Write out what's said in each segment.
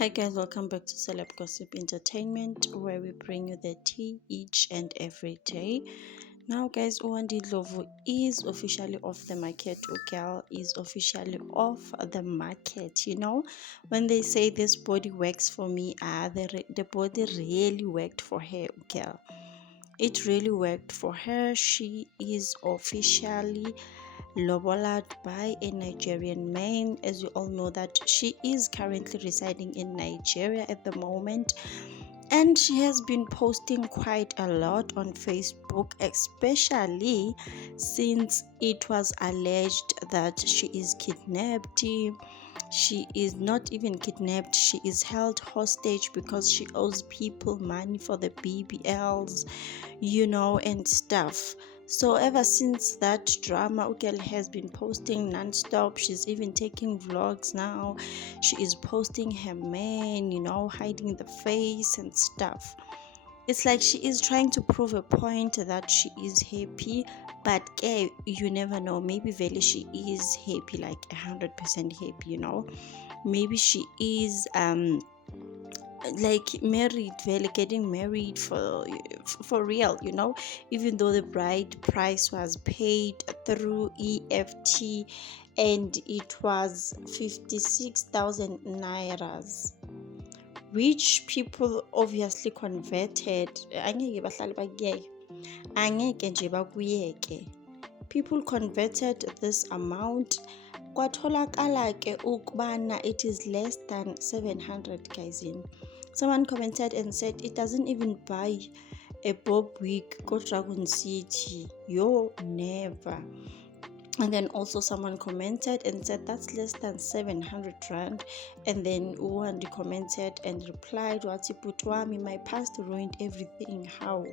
Hi guys, welcome back to Celeb Gossip Entertainment, where we bring you the tea each and every day. Now guys, Uwandi Dlovu is officially off the market. Ugal is officially off the market. You know, when they say this body works for me, the body really worked for her. Ugal, it really worked for her. She is officially lobolad by a Nigerian man. As you all know that she is currently residing in Nigeria at the moment, and she has been posting quite a lot on Facebook, especially since it was alleged that she is kidnapped. She is not even kidnapped, she is held hostage because she owes people money for the BBLs, and stuff. So ever since that drama, Ugel has been posting non-stop. She's even taking vlogs now. She is posting her man, hiding the face and stuff. It's like she is trying to prove a point that she is happy, but you never know. Maybe Vele she is happy, like 100% happy. Maybe she is like married, Vele getting married for real, even though the bride price was paid through EFT and it was 56,000 nairas, which people obviously converted. Angeke bahlale bakuyeke, angeke nje bakuyeke. People converted this amount, kwatholakala ke ukubana it is less than 700 guys. Someone commented and said it doesn't even buy a bob wig go Dragon City. Yo, never. And then also someone commented and said that's less than 700 rand. And then Uwandi commented and replied, Wati Putwami, my past ruined everything. How?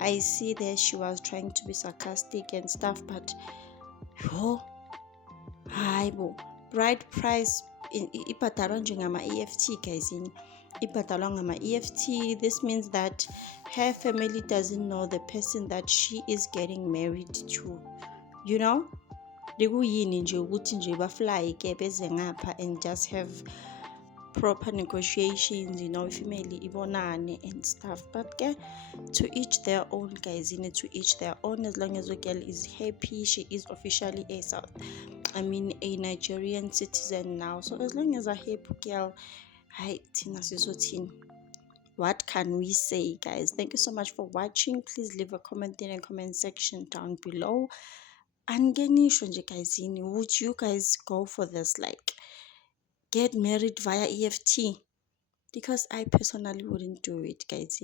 I see that she was trying to be sarcastic and stuff, but hayibo, bride price ibhadalwa njengama-EFT guys. Ibhadalwa ngama-EFT. This means that her family doesn't know the person that she is getting married to, likuyini nje ukuthi nje bafly ke beze ngapha and just have proper negotiations, ifamily ibonane and stuff. But to each their own guys, to each their own. As long as the girl is happy, she is officially a Nigerian citizen now. So as long as a happy girl, hi Tina Sisotin. What can we say, guys? Thank you so much for watching. Please leave a comment in the comment section down below. And guys, would you guys go for this, like get married via EFT? Because I personally wouldn't do it, guys.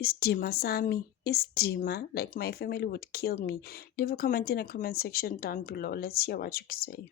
Isdima sami, isdima, like my family would kill me. Leave a comment in the comment section down below. Let's hear what you say.